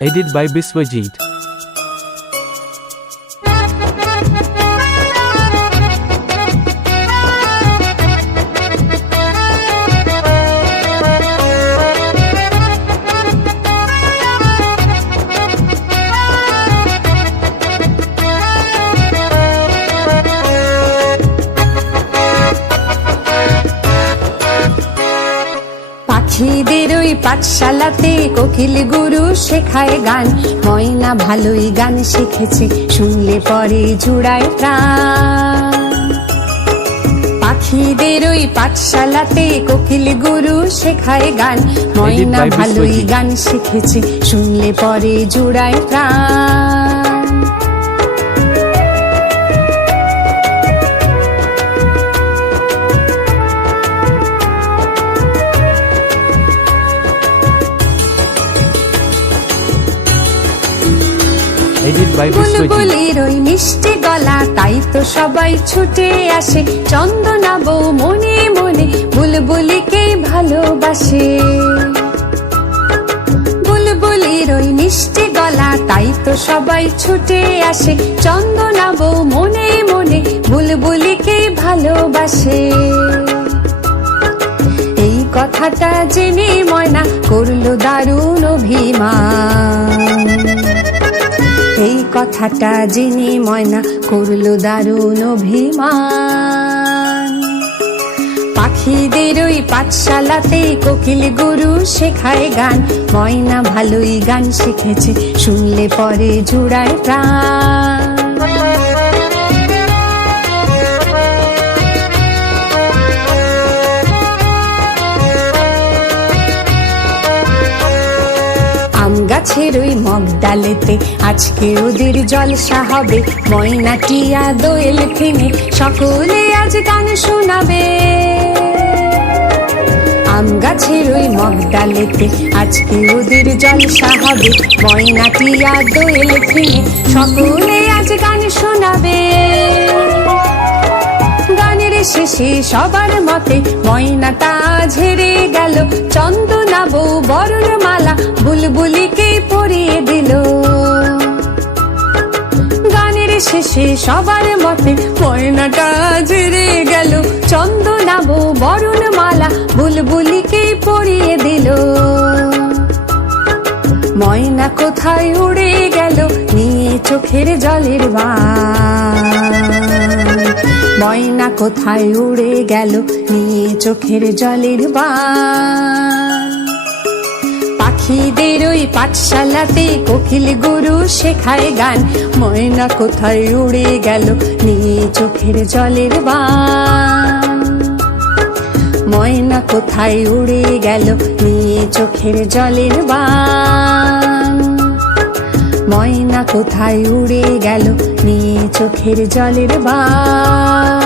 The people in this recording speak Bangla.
Edited by Biswajit. পাখিদের ওই পাঠশালাতে কোকিল গুরু শেখায় গান। ময়না ভালোই গান শিখেছে, শুনলে পরে জুড়ায় প্রাণ। পাখিদের ওই পাঠশালাতে কোকিল গুরু শেখায় গান। ময়না ভালোই গান শিখেছে, শুনলে পরে জুড়ায় প্রাণ। বুলবুলির ওই মিষ্টি গলা, তাই তো সবাই ছুটে আসে। চন্দনা বউ মনে মনে বুলবুলিকে ভালোবাসে। বুলবুলির ওই মিষ্টি গলা, তাই তো সবাই ছুটে আসে। চন্দনা বউ মনে মনে বুলবুলিকে ভালোবাসে। এই কথাটা জেনে ময়না করলো দারুণ অভিমান। এই কথাটা জেনে ময়না করলো দারুণ অভিমান। পাখিদের ওই পাঠশালাতে কোকিল গুরু শেখায় গান। ময়না ভালোই গান শিখেছে, শুনলে পরে জুড়ায় প্রাণ। গাছের ওই মগ ডালেতে আজকে ওদের জলসা হবে। ময়না টিয়া দোয়েল থেমে সকলে আজ গান শোনাবে। আম গাছের ওই মগ ডালেতে আজকে ওদের জলসা হবে। ময়না টিয়া দোয়েল থেমে সকলে আজ গান শোনাবে। গানের শেষে সবার মতে ময়নাটা ঝেড়ে গেল। চন্দনা বউ বরণমালা বুলবুলিকে পরিয়ে দিল। গানের শেষে সবার মতে ময়নাটা ঝেড়ে গেল। চন্দনা বউ বরণমালা বুলবুলিকে পরিয়ে দিল। ময়না কোথায় উড়ে গেল নিয়ে চোখের জলের বান। ময়না কোথায় উড়ে গেল নিয়ে চোখের জলের বান। পাখিদের ওই পাঠশালাতে কোকিল গুরু শেখায় গান। ময়না কোথায় উড়ে গেল নিয়ে চোখের জলের বান। ময়না কোথায় উড়ে গেল নিয়ে চোখের জলের বান। ময়না কোথায় উড়ে গেল নিয়ে চোখের জলের বান।